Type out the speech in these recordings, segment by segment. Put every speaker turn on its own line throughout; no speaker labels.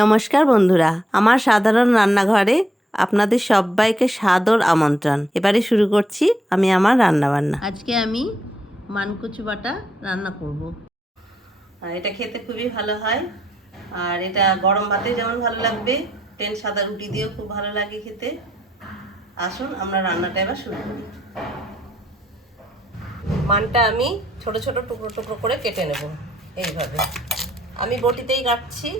নমস্কার বন্ধুরা আমার সাধারণ রান্নাঘরে আপনাদের সবাইকে সাদর আমন্ত্রণ। এবারে শুরু করছি আমি আমার রান্না বান্না আজকে আমি মানকুচু বাটা রান্না করব। আর এটা খেতে খুবই ভালো হয়। আর এটা গরম ভাতে যেমন ভালো লাগবে তেল সাদা রুটি দিয়েও খুব ভালো লাগে খেতে। আসুন আমরা রান্নাটা এবার শুরু করি। মানটা আমি ছোট ছোট টুকরো টুকরো করে কেটে নেব এইভাবে। আমি বটিতেই কাটছি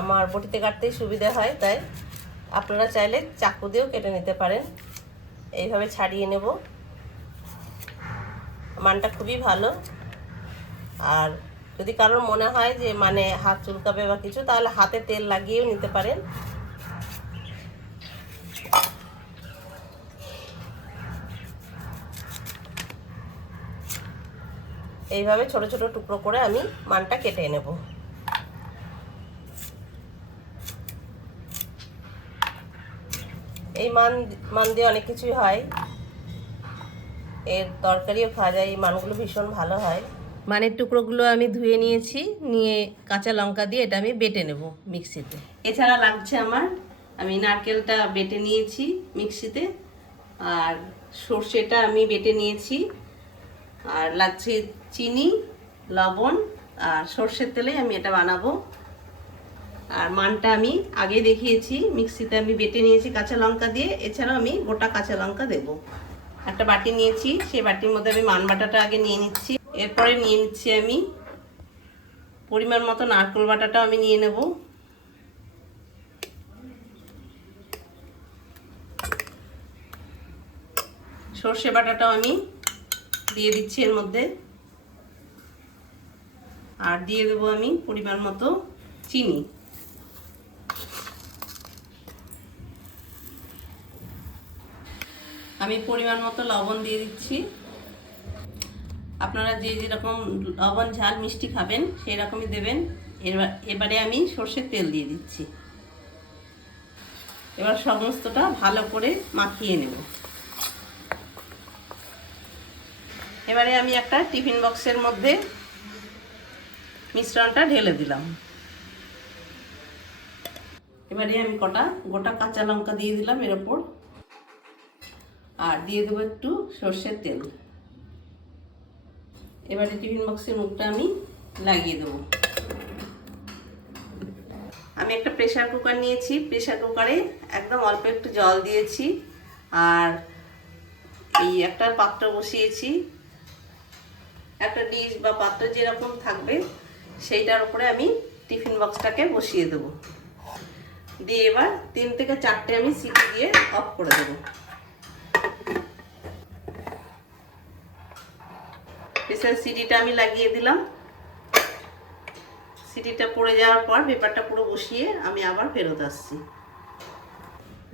আমার বটিতে কাটতেই সুবিধা হয়, তাই আপনারা চাইলে চাকু দিয়েও কেটে নিতে পারেন। এইভাবে ছাড়িয়ে নেব। মানটা খুবই ভালো। আর যদি কারোর মনে হয় যে মানে হাত চুলকাবে বা কিছু, তাহলে হাতে তেল লাগিয়েও নিতে পারেন। এইভাবে ছোট ছোট টুকরো করে আমি মানটা কেটে নেব। এই মান মান দিয়ে অনেক কিছুই হয়। এর তরকারিও খাওয়া যায় এই মানগুলো ভীষণ ভালো হয়। মানের টুকরোগুলো আমি ধুয়ে নিয়েছি নিয়ে কাঁচা লঙ্কা দিয়ে এটা আমি বেটে নেব মিক্সিতে। এছাড়া লাগছে আমার আমি নারকেলটা বেটে নিয়েছি মিক্সিতে আর সর্ষেটা আমি বেটে নিয়েছি আর লাগছে চিনি লবণ আর সর্ষের তেলে আমি এটা বানাবো। আর মানটা আমি আগে দেখিয়েছি, মিক্সিতে আমি বেটে নিয়েছি কাঁচা লঙ্কা দিয়ে। এছাড়াও আমি গোটা কাঁচা লঙ্কা দেব। একটা বাটি নিয়েছি, সেই বাটির মধ্যে আমি মান বাটাটা আগে নিয়ে নিচ্ছি। এরপরে নিয়ে নিচ্ছি আমি পরিমাণ মতো নারকেল বাটাটাও আমি নিয়ে নেব। সর্ষে বাটাটাও আমি দিয়ে দিচ্ছি এর মধ্যে। আর দিয়ে দেবো আমি পরিমাণ মতো চিনি। আমি পরিমাণ মতো লবণ দিয়ে দিচ্ছি। আপনারা যে যেরকম লবণ, ঝাল, মিষ্টি খাবেন সেই রকমই দেবেন এবার আমি সর্ষের তেল দিয়ে দিচ্ছি। এবার সমস্তটা ভালো করে মাখিয়ে নেব। এবারে আমি একটা টিফিন বক্সের মধ্যে মিশ্রণটা ঢেলে দিলাম। এবারে আমি কটা, গোটা কাঁচা লঙ্কা দিয়ে দিলাম এর ওপর। আর দিয়ে দেবো একটু সর্ষের তেল। এবারে টিফিন বক্সের মুখটা আমি লাগিয়ে দেবো। আমি একটা প্রেশার কুকার নিয়েছি। প্রেশার কুকারে একদম অল্প একটু জল দিয়েছি আর এই একটা পাত্র বসিয়েছি। একটা ডিশ বা পাত্র যেরকম থাকবে সেইটার উপরে আমি টিফিন বক্সটাকে বসিয়ে দেবো। দিয়ে এবার তিন থেকে চারটে আমি সিটি দিয়ে অফ করে দেবো। প্রেসার সিটিটা আমি লাগিয়ে দিলাম। সিটিটা পড়ে যাওয়ার পর পেপারটা পুরো বসিয়ে আমি আবার ফেরত আসছি।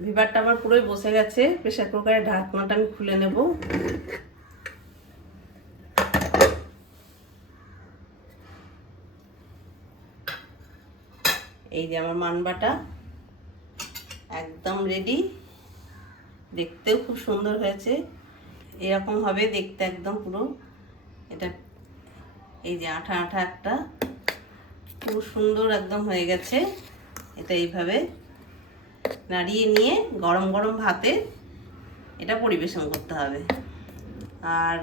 পেপারটা আমার পুরোই বসে গেছে। প্রেসার কুকারের ঢাকনাটা আমি খুলে নেব। এই যে আমার মানবাটা একদম রেডি দেখতেও খুব সুন্দর হয়েছে। এরকম হবে দেখতে একদম পুরো। এটা এই যে আঠা আঠা একটা পুরো সুন্দর একদম হয়ে গেছে। এটা এইভাবে নাড়িয়ে নিয়ে গরম গরম ভাতে এটা পরিবেশন করতে হবে। আর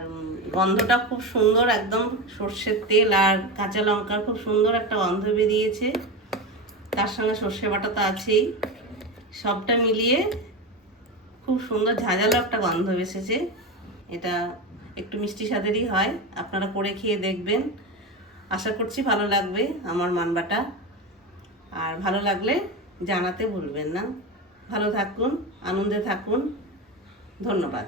গন্ধটা খুব সুন্দর একদম সর্ষের তেল আর কাঁচা লঙ্কার খুব সুন্দর একটা গন্ধ বেরিয়েছে। তার সঙ্গে সর্ষে বাটা তো আছেই। সবটা মিলিয়ে খুব সুন্দর ঝাঁঝালো একটা গন্ধ এসেছে। এটা একটু মিষ্টি স্বাদেরই হয়। আপনারা করে খেয়ে দেখবেন। আশা করছি ভালো লাগবে আমার মানবাটা। আর ভালো লাগলে জানাতে ভুলবেন না। ভালো থাকুন, আনন্দে থাকুন। ধন্যবাদ।